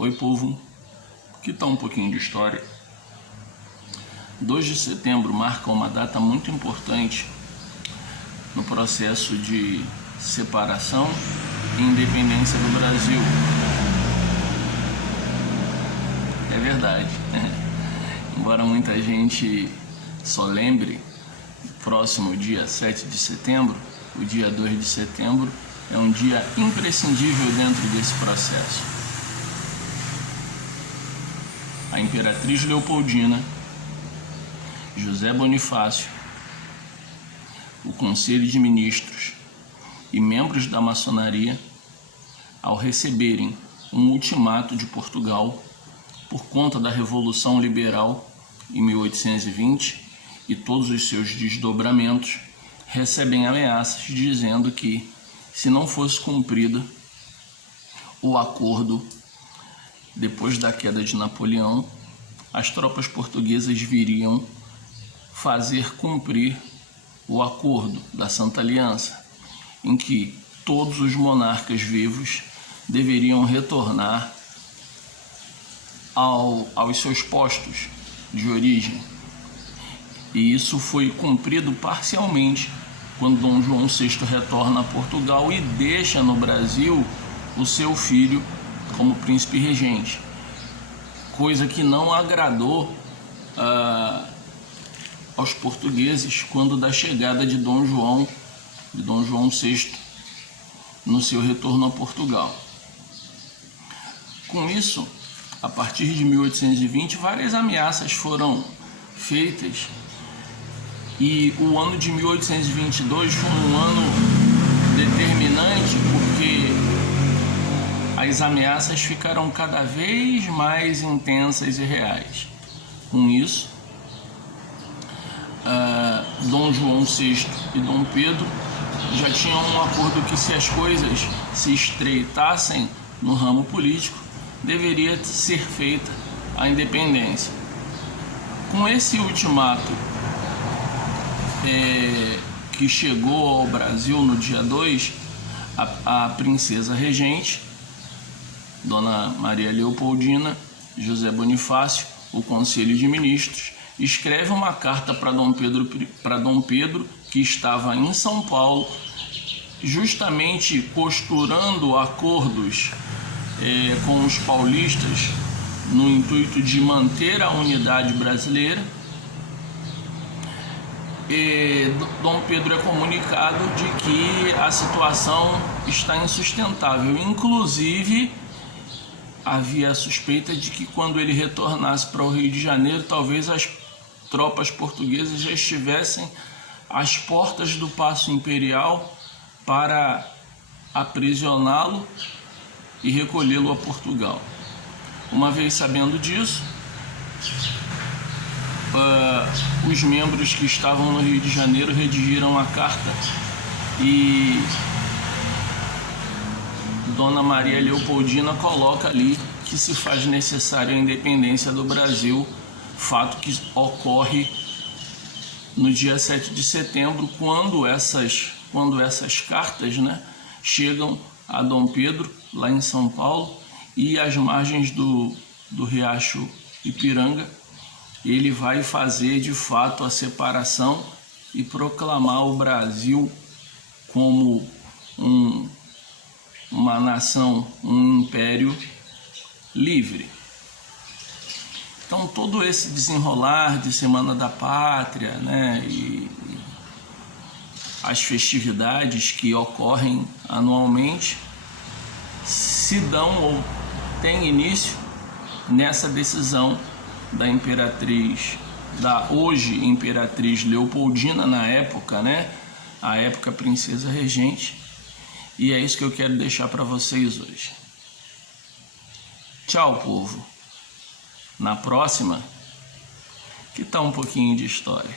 Oi, povo, que tal um pouquinho de história? 2 de setembro marca uma data muito importante no processo de separação e independência do Brasil. É verdade. Embora muita gente só lembre o próximo dia 7 de setembro, o dia 2 de setembro é um dia imprescindível dentro desse processo. A Imperatriz Leopoldina, José Bonifácio, o Conselho de Ministros e membros da maçonaria, ao receberem um ultimato de Portugal por conta da Revolução Liberal em 1820 e todos os seus desdobramentos, recebem ameaças dizendo que, se não fosse cumprido o acordo depois da queda de Napoleão, as tropas portuguesas viriam fazer cumprir o acordo da Santa Aliança, em que todos os monarcas vivos deveriam retornar aos seus postos de origem. E isso foi cumprido parcialmente quando Dom João VI retorna a Portugal e deixa no Brasil o seu filho como príncipe regente, coisa que não agradou aos portugueses quando da chegada de Dom João VI no seu retorno a Portugal. Com isso, a partir de 1820, várias ameaças foram feitas e o ano de 1822 foi um ano determinante porque as ameaças ficaram cada vez mais intensas e reais. Com isso, Dom João VI e Dom Pedro já tinham um acordo que, se as coisas se estreitassem no ramo político, deveria ser feita a independência. Com esse ultimato que chegou ao Brasil no dia 2, a princesa regente, Dona Maria Leopoldina, José Bonifácio, o Conselho de Ministros, escreve uma carta para Dom Pedro, que estava em São Paulo, justamente costurando acordos com os paulistas no intuito de manter a unidade brasileira. E Dom Pedro é comunicado de que a situação está insustentável. Inclusive, havia a suspeita de que, quando ele retornasse para o Rio de Janeiro, talvez as tropas portuguesas já estivessem às portas do Paço Imperial para aprisioná-lo e recolhê-lo a Portugal. Uma vez sabendo disso, os membros que estavam no Rio de Janeiro redigiram a carta e Dona Maria Leopoldina coloca ali que se faz necessária a independência do Brasil, fato que ocorre no dia 7 de setembro, quando essas cartas, chegam a Dom Pedro, lá em São Paulo, e às margens do Riacho Ipiranga. Ele vai fazer de fato a separação e proclamar o Brasil como uma nação, um império livre. Então, todo esse desenrolar de Semana da Pátria, e as festividades que ocorrem anualmente se dão ou têm início nessa decisão da imperatriz, da hoje Imperatriz Leopoldina, na época, a época princesa regente. E é isso que eu quero deixar para vocês hoje. Tchau, povo. Na próxima, que tal um pouquinho de história?